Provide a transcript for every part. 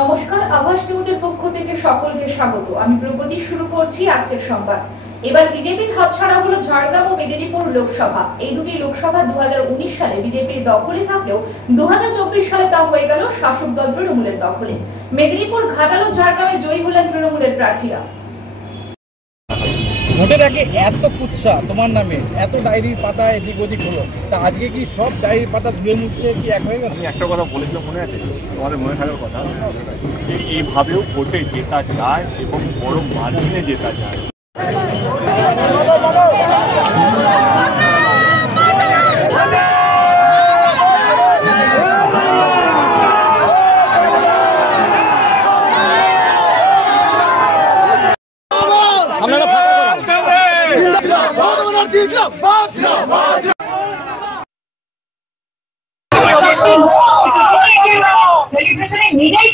নমস্কার, আভাস নিউজের পক্ষ থেকে সকলকে স্বাগত। আমি প্রগতি শুরু করছি আজকের সংবাদ। এবার বিজেপির হাতছাড়া হলো ঝাড়গ্রাম ও মেদিনীপুর লোকসভা। এই দুটি লোকসভা 2019 সালে বিজেপির দখলে থাকলেও 2024 সালে তা হয়ে গেল শাসক দল তৃণমূলের দখলে। মেদিনীপুর, ঘাটাল ও ঝাড়গ্রামে জয়ী হলেন তৃণমূলের প্রার্থীরা। ভোটের আগে এত কুৎসা তোমার নামে, এত ডায়েরির পাতা এদিক ওদিক হলো, তা আজকে কি সব ডায়েরির পাতা ধুয়ে মুছছে কি এক হয়ে গেল? আমি একটা কথা বলেছিলাম, মনে আছে তোমাদের? মনে থাকার কথা যে এইভাবেও ভোটে জেতা যায় এবং বড় মার্জিনে জেতা যায়। নিজেই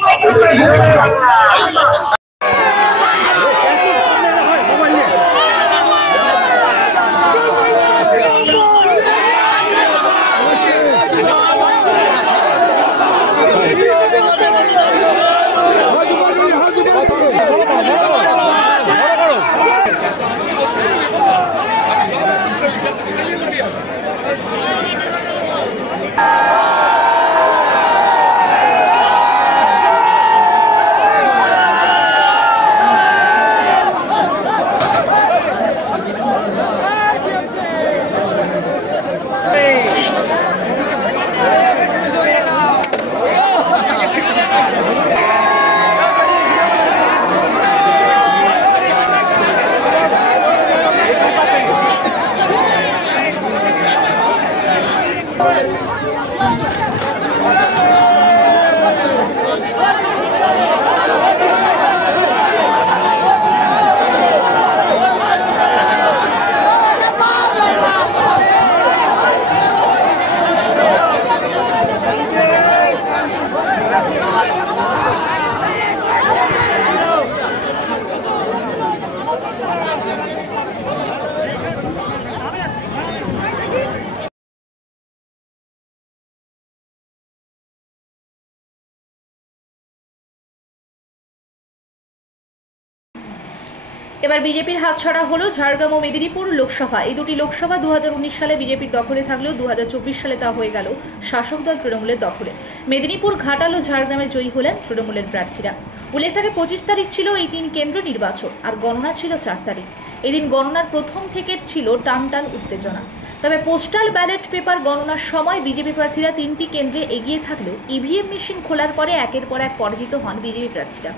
এবার বিজেপির হাতছাড়া হলো ঝাড়গ্রাম ও মেদিনীপুর লোকসভা। এই দুটি লোকসভা 2019 সালে বিজেপির দখলে থাকলেও 2024 সালে তা হয়ে গেল শাসক দল তৃণমূলের দখলে। মেদিনীপুর, ঘাটাল ও ঝাড়গ্রামে জয়ী হলেন তৃণমূলের প্রার্থীরা। উল্লেখ থাকে 25 তারিখ ছিল এই তিন কেন্দ্র নির্বাচন, আর গণনা ছিল 4 তারিখ। এদিন গণনার প্রথম থেকে ছিল টান উত্তেজনা। তবে পোস্টাল ব্যালট পেপার গণনার সময় বিজেপি প্রার্থীরা 3টি কেন্দ্রে এগিয়ে থাকলেও ইভিএম মেশিন খোলার পরে একের পর এক পরাজিত হন বিজেপি প্রার্থীরা।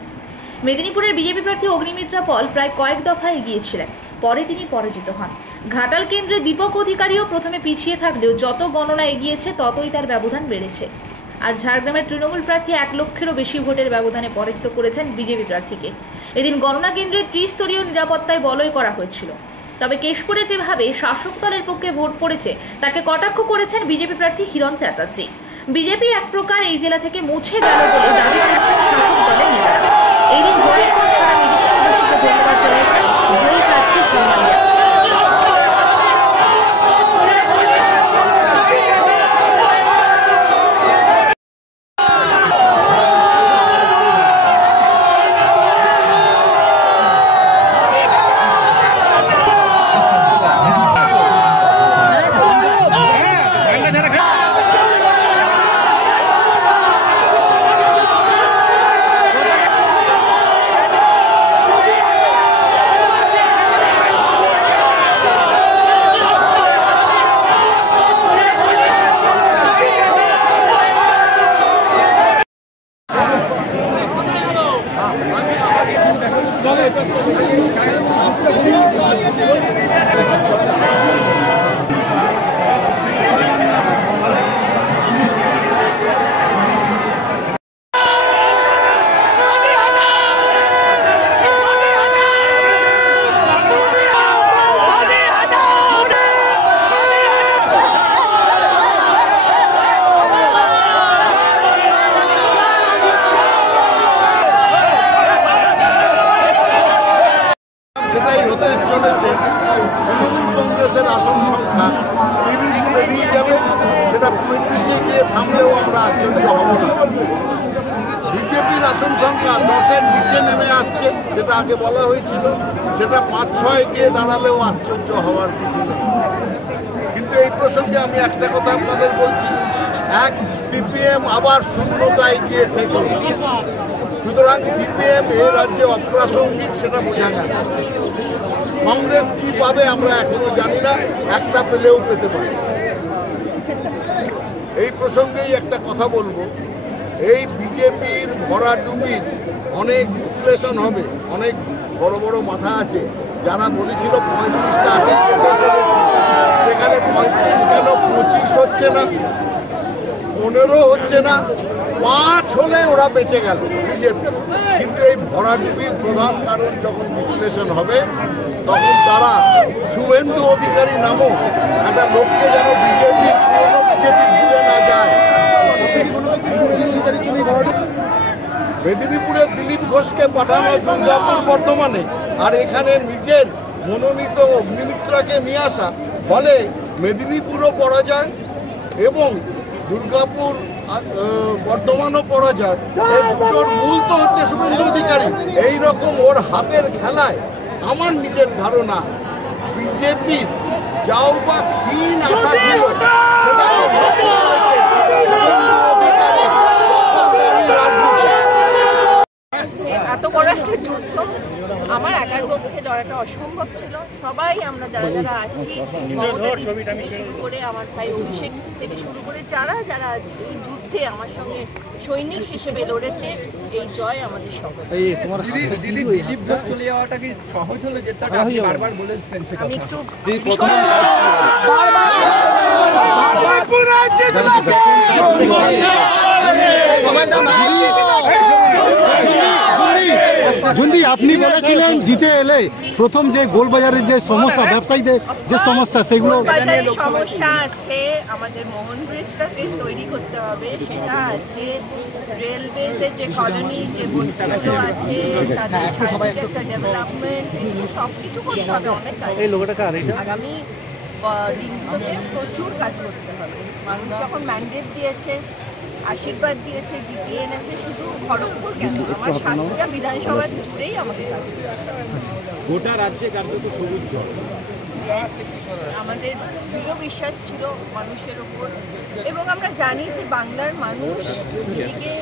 মেদিনীপুরের বিজেপি প্রার্থী অগ্নিমিত্রা পল প্রায় কয়েক দফা এগিয়েছিলেন, পরে তিনি পরাজিত হন। ঘাটাল কেন্দ্রে দীপক অধিকারীও প্রথমে পিছিয়ে থাকলেও যত গণনা এগিয়েছে ততই তার ব্যবধান বেড়েছে। আর ঝাড়গ্রামের তৃণমূল প্রার্থী 1 লক্ষেরও বেশি ভোটের ব্যবধানে পরাজিত করেছেন বিজেপি প্রার্থীকে। এদিন গণনা কেন্দ্রে ত্রিস্তরীয় নিরাপত্তায় বলয় করা হয়েছিল। তবে কেশপুরে যেভাবে শাসক দলের পক্ষে ভোট পড়েছে তাকে কটাক্ষ করেছেন বিজেপি প্রার্থী হিরণ চ্যাটার্জি। বিজেপি এক প্রকার এই জেলা থেকে মুছে গেল বলে দাবি করেছেন শাসক দলের নেতারা। এই দিন জয়ের পর সারা মেদিনীপুরবাসীকে ধন্যবাদ জানিয়েছেন জয়ী প্রার্থী জুমালিয়া। সেটা 35-এ গিয়ে থামলেও আমরা আশ্চর্য হব না। বিজেপির আসন সংখ্যা 10-এর নিচে নেমে আসছে, যেটা আগে বলা হয়েছিল, সেটা 5-6 গিয়ে দাঁড়ালেও আশ্চর্য হওয়ার কিছু নেই। কিন্তু এই প্রসঙ্গে আমি একটা কথা আপনাদের বলছি, এক সিপিএম আবার শূন্যতায় গিয়ে থেকে, সুতরাং সিপিএম এই রাজ্যে অপ্রাসঙ্গিক সেটা বোঝা গেল। কংগ্রেস কি পাবে আমরা এখনো জানি না, একটা পেলেও পেতে পারে। এই প্রসঙ্গেই একটা কথা বলবো, এই বিজেপির ভরাডুবির অনেক বিশ্লেষণ হবে। অনেক বড় বড় মাথা আছে যারা বলেছিল 35টা আসন পেতে চলেছে, সেখানে 35 কেন 25 হচ্ছে না, 15 হচ্ছে না, 5 হলে ওরা বেঁচে গেল বিজেপি। কিন্তু এই ভরাডুবির প্রধান কারণ যখন বিশ্লেষণ হবে, তখন তারা শুভেন্দু অধিকারী নামক একটা লোককে যেন বিজেপি ঘুরে না যায়। মেদিনীপুরে দিলীপ ঘোষকে পাঠানো দুর্গাপুর বর্ধমানে, আর এখানে নিজের মনোনীত অগ্নিমিত্রাকে নিয়ে আসা, ফলে মেদিনীপুরও পরাজয় এবং দুর্গাপুর বর্ধমানও পরাজয়। এই দুটোর মূল তো হচ্ছে শুভেন্দু অধিকারী। এইরকম ওর হাতের খেলায় আমার নিজের ধারণা বিজেপির যাও বা ক্ষীণ আশা ছিল, এত বড় একটা যুদ্ধ আমার একার পক্ষে লড়াটা অসম্ভব ছিল। সবাই আমরা যারা যারা আছি, শুরু করে আমার ভাই অভিষেক থেকে শুরু করে যারা যারা এই যুদ্ধে আমার সঙ্গে সৈনিক হিসেবে লড়েছে, এই জয় আমাদের সবার। আমি একটু যদি আপনি বলেছিলেন জিতে এলে প্রথম যে গোলবাজারের যে সমস্যা, ব্যবসায়ীদের যে সমস্যা, সেগুলো সমস্যা আছে, আমাদের মোহন ব্রিজটাকে তৈরি করতে হবে, সেটা আছে, রেলওয়েজের যে কলোনি যে বস্তিগুলো আছে তাদের একটা ডেভেলপমেন্ট, সব কিছু করতে হবে। অনেক কাজ আগামী দিনগুলোতে প্রচুর কাজ করতে হবে। মানুষ যখন ম্যান্ডেট দিয়েছে, আশীর্বাদ দিয়েছে, জিতিয়ে এনেছে, শুধু খড়গপুর কেন, আমার 7টা বিধানসভা জুড়েই আমাদের কাজ করতে হবে। গোটা রাজ্যে কার্যত সবুজ জল। আমাদের দৃঢ় বিশ্বাস ছিল মানুষের ওপর, এবং আমরা জানি যে বাংলার মানুষ দিদিকে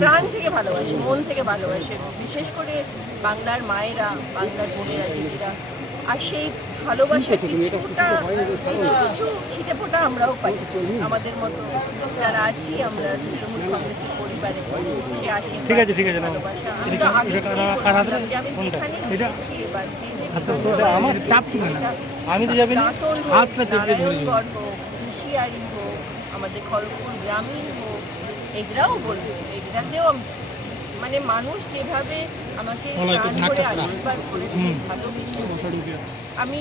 প্রাণ থেকে ভালোবাসে, মন থেকে ভালোবাসে, বিশেষ করে বাংলার মায়েরা, বাংলার বোনেরা, দিদিরা। আর সেই ভালোবাসা কিছু ছিটে ফোটা আমরাও পাই। আমাদের মতো যারা আছি আমরা তৃণমূল কংগ্রেসের পরিবারে, সে আশীর্বাদ ভালোবাসা হুঁশিয়ারি হোক, আমাদের খড়গপুর গ্রামীণ হোক, এগুলাও বলবো, এগুলাতেও মানে মানুষ যেভাবে আমাকে আশীর্বাদ করেছে, ভালোবেসে, আমি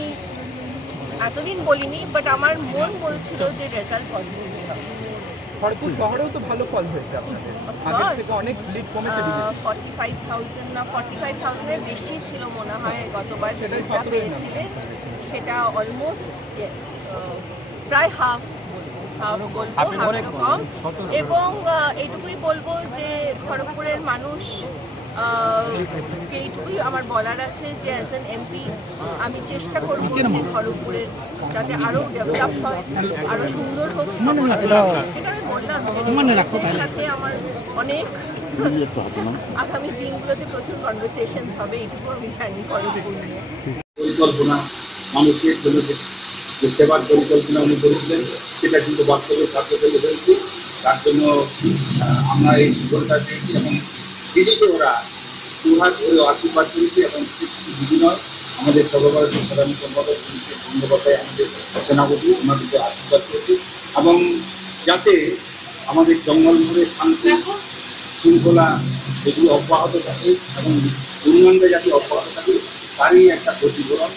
এতদিন বলিনি, বাট আমার মন বলছিল যে রেজাল্ট পজিটিভ হবে। খড়গপুর শহরেও তো ভালো ফল হয়েছে আপনাদের, আগের থেকে অনেক লিড কমেছে। 45,000 না 45,000-এর বেশি ছিল মনে হয় গতবার যেটা পেয়েছিলেন, সেটা অলমোস্ট প্রায় হাফ বলবো, হাফ কম। এবং এইটুকুই বলবো যে খড়গপুরের মানুষ, এইটুকুই আমার বলার আছে যে অ্যাজ অ্যান এমপি আমি চেষ্টা করবো যে খড়গপুরের যাতে আরো ডেভেলপ হয়, আরো সুন্দর হোক। সেটা আমি বললাম, সাথে আমার অনেক আগামী দিনগুলোতে প্রচুর কনভারসেশন হবে, এইটুকু আমি জানি খড়গপুর নিয়ে। পরিকল্পনা, মানুষের জন্য যে সেবার পরিকল্পনা উনি করেছিলেন, সেটা কিন্তু বাস্তবে কার্যকরী হয়েছে। তার জন্য আমরা এই জীবনটা পেয়েছি এবং দিদিকে ওরা দুহাত ধরে আশীর্বাদ করেছি। এবং দিদি নয়, আমাদের সর্বভারতীয় সাধারণ সম্পাদক অভিষেক বন্দ্যোপাধ্যায়, আমাদের সেনাপতি, ওনাদেরকে আশীর্বাদ করেছি। এবং যাতে আমাদের জঙ্গলমহলে শান্তি শৃঙ্খলা যেগুলো অব্যাহত থাকে এবং উন্নয়নটা যাতে অব্যাহত থাকে, তারই একটা প্রতিফলন।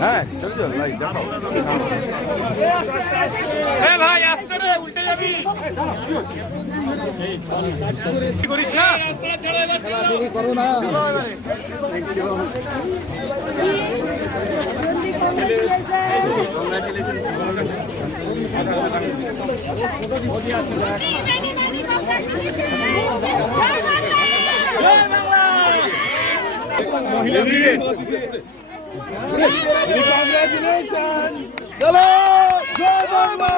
হ্যাঁ চল চল ভাই দেখো ভাই আসতে রে উল্টে যাবি কি করিস না করো না মহিলা brigade Congratulations! Hello! Jai Bangla!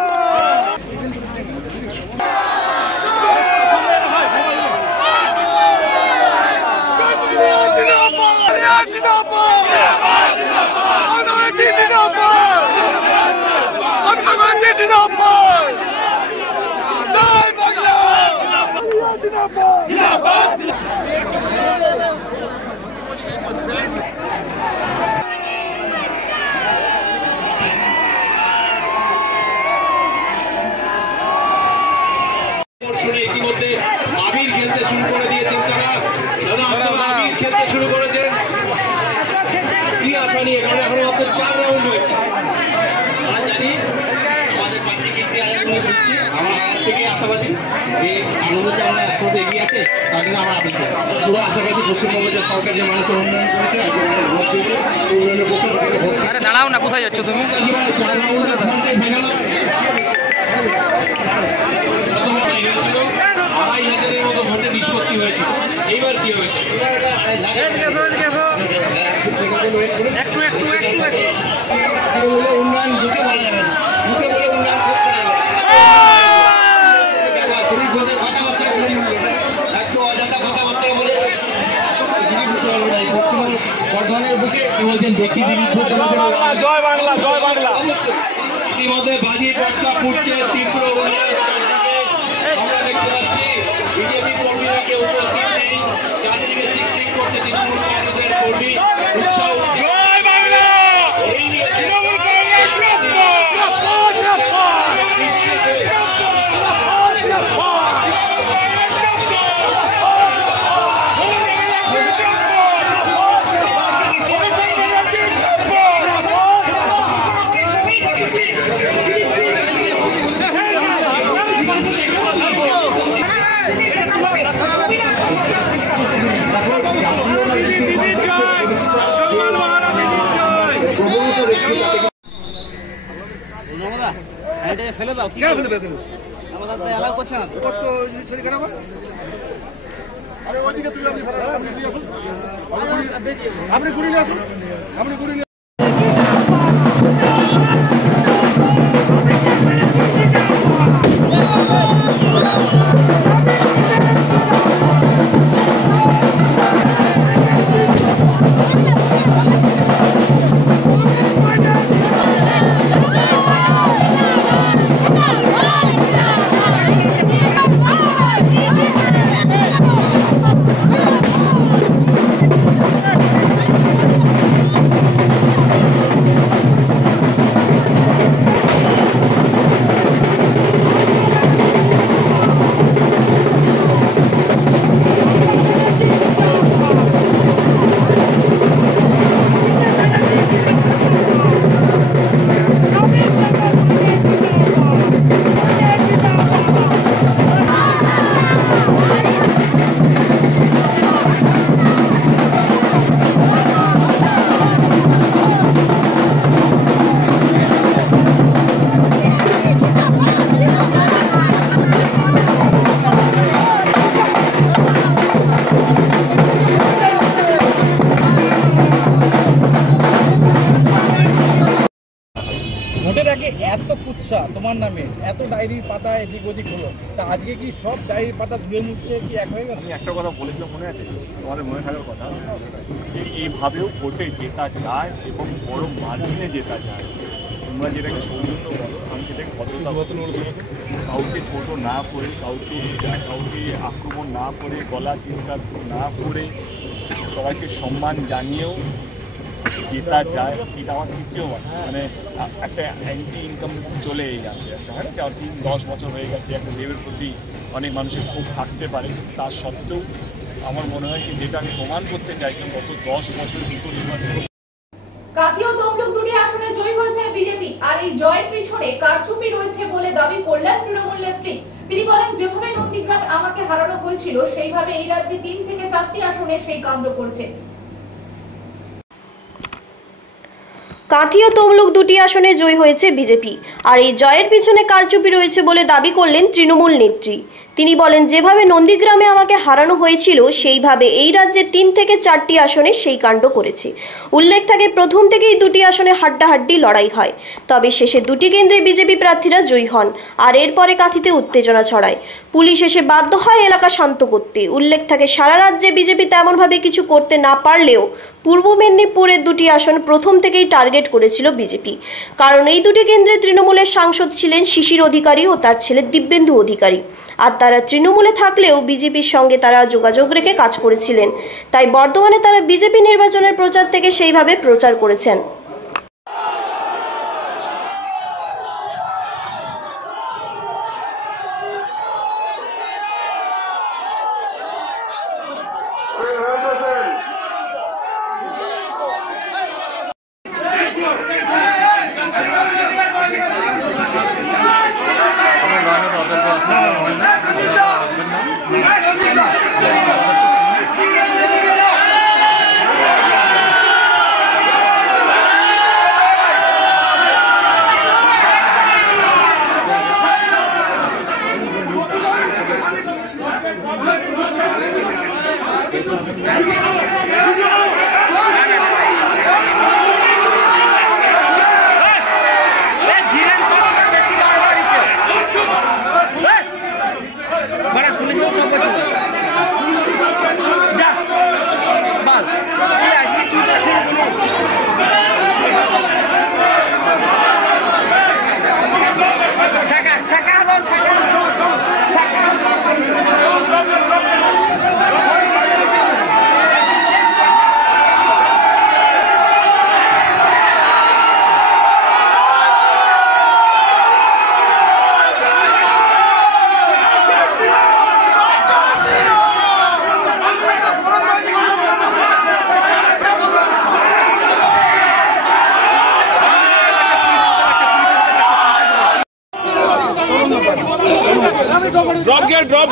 ইতিমধ্যে আবির খেলতে শুরু করে দিয়েছেন তারা আবির খেলতে শুরু করেছেন কি আশা নিয়ে কারণ এখন মাত্র 4 রাউন্ড হয়েছে আমরা জানি আমাদের পার্টি কিন্তু আমরা থেকে আশাবাদী যে আনন্দতে আমরা একসাথে এগিয়ে আছে তার জন্য আমরা আবেদন পুরো আশাবাদী পশ্চিমবঙ্গের যে সরকার যে মানুষের উন্নয়ন করেছে ভোট দেবে উন্নয়নের পক্ষে আরে দাঁড়াও না কোথায় যাচ্ছ তুমি ভোটে নিষ্পত্তি হয়েছে এইবার কি হয়েছে উন্নয়ন বুকে বলা যাবে না বুকে বলে উন্নয়ন করতে যাবে কথাবার্তা বলে একটু অজাতা কথাবার্তা বলে বর্ধমানের বুকে বলছেন ব্যক্তি জয় বাংলা জয় বাংলা ইতিমধ্যে বাজি পটকা ফুটছে তীব্র উন্নয়ন আমরা দেখতে পাচ্ছি বিজেপি কর্মীরা কেউ উপস্থিত নেই চারিদিকে শিক্ষিত করছে তৃণমূল কংগ্রেসের কর্মী উৎসাহ জয় বাংলা তৃণমূল ফেলে দাও কি ফেলে দেবো আমাদের তো এলাও করছে না তো শরীর খারাপ আরে ওদিকে তুই আপনি ঘুরে নিয়ে আসুন আপনি ঘুরে নিয়ে ভোটের আগে এত কুৎসা তোমার নামে এত ডায়েরির পাতা এদিক ওদিক হলো তা আজকে কি সব ডায়েরির পাতা ধুয়ে মুছছে কি এক হয়ে গেল আমি একটা কথা বলেছিলাম মনে আছে তোমাদের মনে থাকার কথা যে এইভাবেও ভোটে জেতা যায় এবং বড় মার্জিনে জেতা যায় তোমরা যেটাকে সৌজন্য বলো আমি সেটাকে ভদ্রতা কাউকে ছোট না করে কাউকে আক্রমণ না করে গলা চিৎকার না করে সবাইকে সম্মান জানিয়েও জেতা যায় এটা আমার তৃতীয় মানে একটা অ্যান্টি ইনকাম চলে আসে একটা, হয় না কি, আর 10 বছর হয়ে গেছে, একটা দেবের প্রতি অনেক মানুষের খুব থাকতে পারে, তার সত্ত্বেও আমার মনে হয় কি যেটা আমি প্রমাণ করতে চাইছিলাম গত 10 বছর দুটো নির্বাচন। কাঁথি ও তমলুক দুটি আসনে জয়ী হয়েছে বিজেপি, আর এই জয়ের পিছনে কারচুপি রয়েছে বলে দাবি করলেন তৃণমূল নেত্রী। তিনি বলেন, যেভাবে নন্দীগ্রাম আমাকে হারানো হয়েছিল সেইভাবে এই রাজ্যে 3 থেকে 4টি আসনে সেই কাণ্ড করছে। কাঁথি ও তমলুক দুটি আসনে জয়ী হয়েছে বিজেপি, আর এই জয়ের পিছনে কারচুপি রয়েছে বলে দাবি করলেন তৃণমূল নেত্রী। তিনি বলেন, যেভাবে নন্দীগ্রামে আমাকে হারানো হয়েছিল সেইভাবে এই রাজ্যে 3 থেকে 4টি আসনে সেই কাণ্ড করেছে। উল্লেখ থাকে, প্রথম থেকেই দুটি আসনে হাড্ডাহাড্ডি লড়াই হয়, তবে শেষে দুটি কেন্দ্রে বিজেপি প্রার্থীরা জয়ী হন, আর এরপরে কাঁথিতে উত্তেজনা ছড়ায়। পুলিশ এসে বাধ্য হয় এলাকা শান্ত করতে। উল্লেখ থাকে, সারা রাজ্যে বিজেপি তেমনভাবে কিছু করতে না পারলেও পূর্ব মেদিনীপুরের দুটি আসন প্রথম থেকেই টার্গেট করেছিল বিজেপি, কারণ এই দুটি কেন্দ্রে তৃণমূলের সাংসদ ছিলেন শিশির অধিকারী ও তার ছেলে দিব্যেন্দু অধিকারী, আর তারা তৃণমূলে থাকলেও বিজেপির সঙ্গে তারা যোগাযোগ রেখে কাজ করেছিলেন। তাই বর্তমানে তারা বিজেপি নির্বাচনের প্রচার থেকে সেইভাবে প্রচার করেছেন। Drop gate.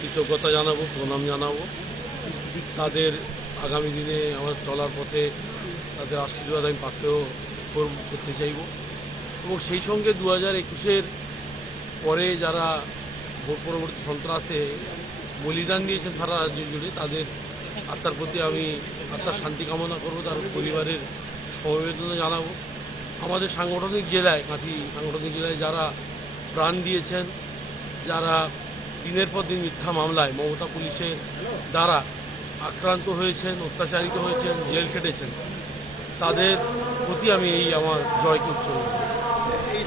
কৃতজ্ঞতা জানাবো, প্রণাম জানাবো। তাদের আগামী দিনে আমার চলার পথে তাদের আশীর্বাদ আমি পাথেয় করতে চাইব, এবং সেই সঙ্গে 2021-এর পরে যারা ভোট পরবর্তী সন্ত্রাসে বলিদান দিয়েছেন সারা রাজ্য জুড়ে, তাদের আত্মার প্রতি আমি আত্মার শান্তি কামনা করব, তার পরিবারের সমবেদনা জানাবো। আমাদের সাংগঠনিক জেলায়, কাঁথি সাংগঠনিক জেলায় যারা প্রাণ দিয়েছেন, যারা দিনের পর দিন মিথ্যা মামলায় মমতা পুলিশের দ্বারা আক্রান্ত হয়েছেন, অত্যাচারিত হয়েছেন, জেল খেটেছেন, তাদের প্রতি আমি এই আমার জয়কে উৎসর্গ করি।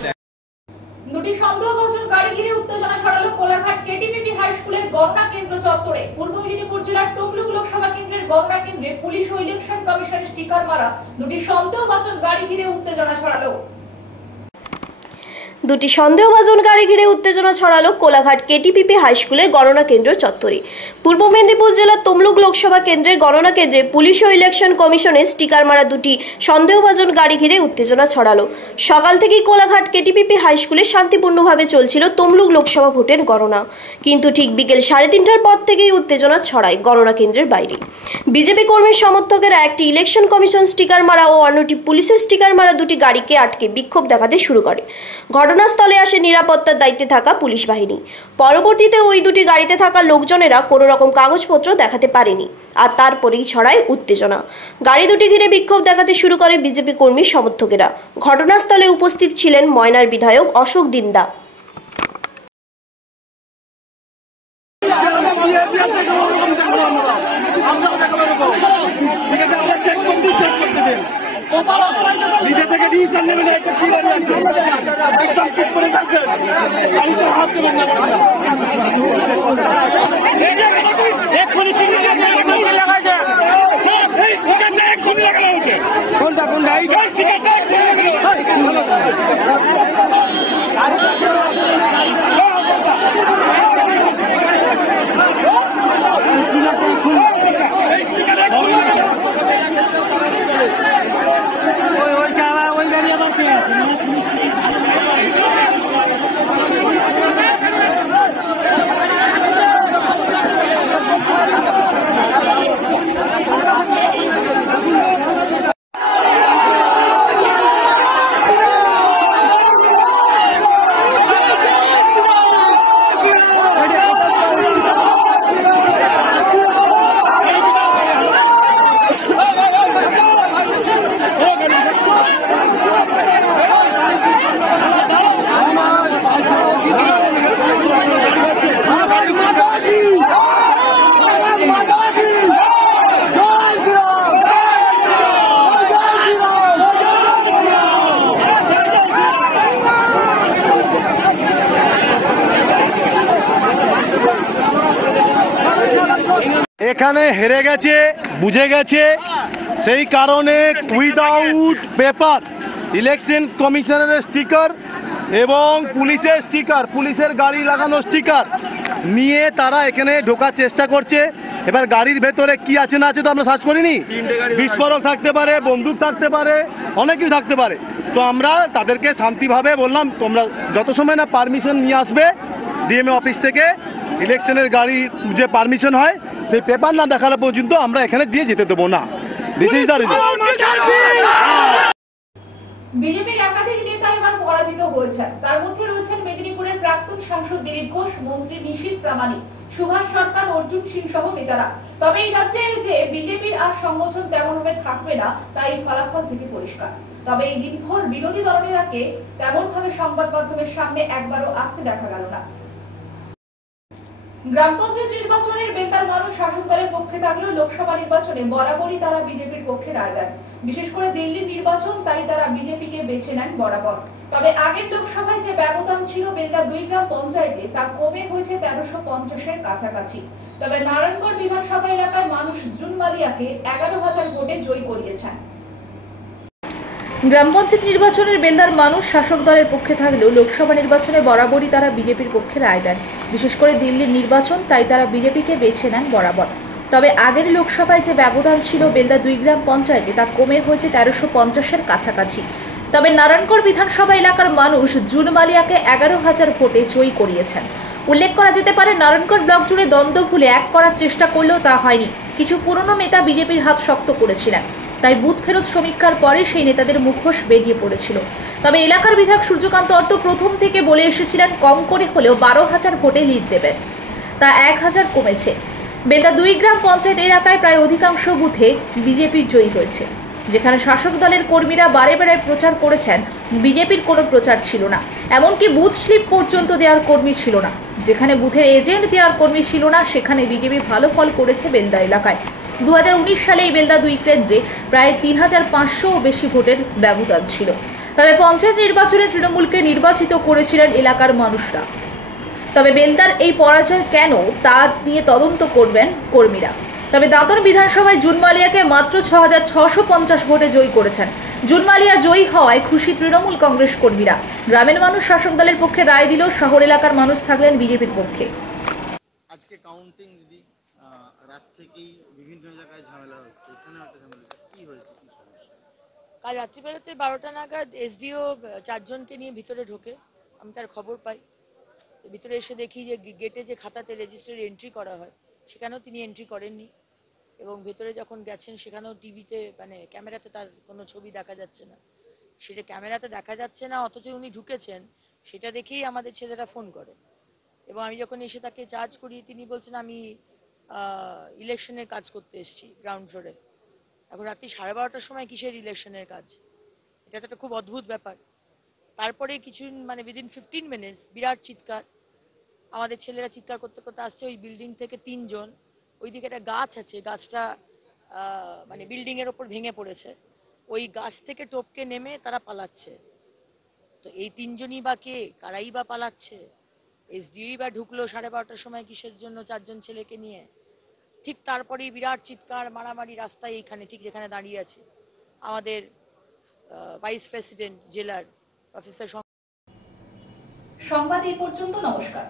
দুটি সন্দেহভাজন গাড়ি ঘিরে উত্তেজনা ছড়ালো কোলাঘাট কেটিপিপি হাই স্কুলের গণনা কেন্দ্র চত্বরে। পূর্ব মেদিনীপুর জেলার তমলুক লোকসভা কেন্দ্রের গণনা কেন্দ্রে পুলিশ ও ইলেকশন কমিশনের স্টিকার মারা দুটি সন্দেহভাজন গাড়ি ঘিরে উত্তেজনা ছড়ালো। দুটি সন্দেহভাজন গাড়ি ঘিরে উত্তেজনা ছড়ালো কোলাঘাট কেটিপিপি হাই স্কুলে গণনা কেন্দ্র চত্বরে। পূর্ব মেদিনীপুর জেলার তমলুক লোকসভা কেন্দ্রে গণনা কেন্দ্রে পুলিশ ও ইলেকশন কমিশনের স্টিকার মারা দুটি সন্দেহভাজন গাড়ি ঘিরে উত্তেজনা ছড়ালো। সকাল থেকেই কোলাঘাট কেটিপিপি হাই স্কুলে শান্তিপূর্ণভাবে চলছিল তমলুক লোকসভা ভোটের গণনা, কিন্তু ঠিক বিকেল 3:30টার পর থেকেই উত্তেজনা ছড়ায় গণনা কেন্দ্রের বাইরে। বিজেপি কর্মীর সমর্থকেরা একটি ইলেকশন কমিশন স্টিকার মারা ও অন্যটি পুলিশের স্টিকার মারা দুটি গাড়িকে আটকে বিক্ষোভ দেখাতে শুরু করে। ঘটনাস্থলে আসে নিরাপত্তার দায়িত্বে থাকা পুলিশ বাহিনী। পরবর্তীতে ওই দুটি গাড়িতে থাকা লোকজনেরা কোনো রকম কাগজপত্র দেখাতে পারেনি, আর তারপরেই ছড়ায় উত্তেজনা। গাড়ি দুটি ঘিরে বিক্ষোভ দেখাতে শুরু করে বিজেপি কর্মী সমর্থকেরা। ঘটনাস্থলে উপস্থিত ছিলেন ময়নার বিধায়ক অশোক দিন্দা। নিজে থেকে ডিসিশন নেবেন, একটা কি বলবেন একদম ঠিক করে থাকবেন, গাড়িতে হাত দেবেন না। এক্ষুনি কোনটা কোন গাড়ি এখানে হেরে গেছে, বুঝে গেছে, সেই কারণে উইদাউট পেপার ইলেকশন কমিশনারের স্টিকার এবং পুলিশের স্টিকার, পুলিশের গাড়ি লাগানো স্টিকার নিয়ে তারা এখানে ঢোকার চেষ্টা করছে। এবার গাড়ির ভেতরে কি আছে না আছে তো আমরা সার্চ করিনি, বিস্ফোরক থাকতে পারে, বন্দুক থাকতে পারে, অনেক কিছু থাকতে পারে। তো আমরা তাদেরকে শান্তিভাবে বললাম, তোমরা যত সময় না পারমিশন নিয়ে আসবে ডিএমএ অফিস থেকে, ইলেকশনের গাড়ি যে পারমিশন হয় সেই পেপার না দেখানো পর্যন্ত আমরা এখানে দিয়ে যেতে দেবো না। This is the reason. বিজেপির একাধিক নেতা এবার পরাজিত হয়েছেন। তার মধ্যে রয়েছেন মেদিনীপুরের প্রাক্তন সাংসদ দিলীপ ঘোষ, মন্ত্রী নিশীথ প্রামাণিক, সুভাষ সরকার, অর্জুন সিং সহ নেতারা। তবে এই রাজ্যে যে বিজেপির আর সংগঠন তেমনভাবে থাকবে না, তাই ফলাফল থেকে পরিষ্কার। তবে এই দিনভর বিরোধী দলনেতাকে তেমনভাবে সংবাদ মাধ্যমের সামনে একবারও আসতে দেখা গেল না। গ্রাম পঞ্চায়েত নির্বাচনের বেতার মানুষ শাসক দলের পক্ষে থাকলেও লোকসভা নির্বাচনে বরাবরই তারা বিজেপির পক্ষে রায় দেন। বিশেষ করে দিল্লির নির্বাচন, তাই তারা বিজেপিকে বেছে নেন বরাবর। তবে আগের লোকসভায় যে ব্যবধান ছিল বেলদা 2 গ্রাম পঞ্চায়েতে, তা কমে হয়েছে 1350-এর কাছাকাছি। তবে নারায়ণগড় বিধানসভা এলাকায় মানুষ জুন মালিয়াকে 11,000 ভোটে জয়ী করিয়েছেন। গ্রাম পঞ্চায়েত নির্বাচনের বেলদার মানুষ শাসক দলের পক্ষে থাকলেও লোকসভা নির্বাচনে বরাবরই তারা বিজেপির পক্ষে রায় দেন। বিশেষ করে দিল্লির নির্বাচন, তাই তারা বিজেপিকে বেছে নেন বরাবর। তবে আগের লোকসভায় যে ব্যবধান ছিল বেলদা 2 গ্রাম পঞ্চায়েতে, তা কমে হয়েছে 1350-এর কাছাকাছি। তবে নারায়ণগড় বিধানসভা এলাকার মানুষ জুন মালিয়াকে 11,000 ভোটে জয়ী করিয়েছেন। উল্লেখ করা যেতে পারে, নারায়ণগড় ব্লক জুড়ে দ্বন্দ্ব ভুলে এক করার চেষ্টা করলেও তা হয়নি। কিছু পুরনো নেতা বিজেপির হাত শক্ত করেছিলেন, তাই বুথ ফেরত সমীক্ষার পরে সেই নেতাদের মুখোশ বেরিয়ে পড়েছিল। তবে এলাকার বিধায়ক সূর্যকান্ত অট্ট প্রথম থেকে বলে এসেছিলেন কম করে হলেও 12,000 ভোটে লিড দেবেন, তা 1,000 কমেছে। বেলদা 2 গ্রাম পঞ্চায়েত এলাকায় প্রায় অধিকাংশ বুথে বিজেপির জয়ী হয়েছে। যেখানে শাসক দলের কর্মীরা বারে বারে প্রচার করেছেন, বিজেপির কোনো প্রচার ছিল না, এমনকি বুথ স্লিপ পর্যন্ত দেওয়ার কর্মী ছিল না। যেখানে বুথের এজেন্ট দেওয়ার কর্মী ছিল না, সেখানে বিজেপি ভালো ফল করেছে বেলদা এলাকায়। 2019 সালে এই বেলদা 2 কেন্দ্রে প্রায় 3,500 বেশি ভোটের ব্যবধান ছিল। তবে পঞ্চায়েত নির্বাচনে তৃণমূলকে নির্বাচিত করেছিলেন এলাকার মানুষরা। তবে বেলদার এই পরাজয় কেন, তা নিয়ে তদন্ত করবেন কর্মীরা। তবে দাঁতন বিধানসভায় জুন মালিয়াকে মাত্র 6650 ভোটে জয়ী করেছেন। জুন মালিয়া জয়ী হওয়ায় খুশি তৃণমূল কংগ্রেস কর্মীরা। গ্রামের মানুষ শাসক দলের পক্ষে রায় দিল, শহর এলাকার মানুষ থাকলেন বিজেপির পক্ষে। আজকে কাউন্টিং দিদি রাত থেকেই বিভিন্ন জায়গায় ঝামেলা হচ্ছে, এখানেও একটা ঝামেলা কি হয়েছে, কি সমস্যা? কাল রাত্রিবেলাতে 12টা নাগাদ এসডিও 4 জনকে নিয়ে ভিতরে ঢোকে। আমি তার খবর পাই। ভিতরে এসে দেখি যে গেটে যে খাতাতে রেজিস্টারে এন্ট্রি করা হয় সেখানেও তিনি এন্ট্রি করেননি, এবং ভেতরে যখন গেছেন সেখানেও টিভিতে মানে ক্যামেরাতে তার কোনো ছবি দেখা যাচ্ছে না। সেটা ক্যামেরাতে দেখা যাচ্ছে না, অথচ উনি ঢুকেছেন সেটা দেখেই আমাদের ছেলেরা ফোন করে। এবং আমি যখন এসে তাকে চার্জ করি তিনি বলছেন আমি ইলেকশনের কাজ করতে এসেছি গ্রাউন্ড ফ্লোরে। এখন রাত্রি 12:30টার সময় কিসের ইলেকশনের কাজ? এটা তো একটা খুব অদ্ভুত ব্যাপার। তারপরে কিছু মানে উইদিন 15 মিনিটস বিরাট চিৎকার, আমাদের ছেলেরা চিৎকার করতে করতে আসছে। ওই বিল্ডিং থেকে 3 জন, ওইদিকে একটা গাছ আছে, গাছটা মানে বিল্ডিং এর ওপর ভেঙে পড়েছে, ওই গাছ থেকে টপকে নেমে তারা পালাচ্ছে। তো এই 3 জনই বা কে, কারাই বা পালাচ্ছে? এসডিওই বা ঢুকলো 12:30টার সময় কিসের জন্য 4 জন ছেলেকে নিয়ে? ঠিক তারপরেই বিরাট চিৎকার মারামারি রাস্তায়, এইখানে ঠিক যেখানে দাঁড়িয়ে আছে আমাদের ভাইস প্রেসিডেন্ট জেলার প্রফেসর। সংবাদ এই পর্যন্ত, নমস্কার।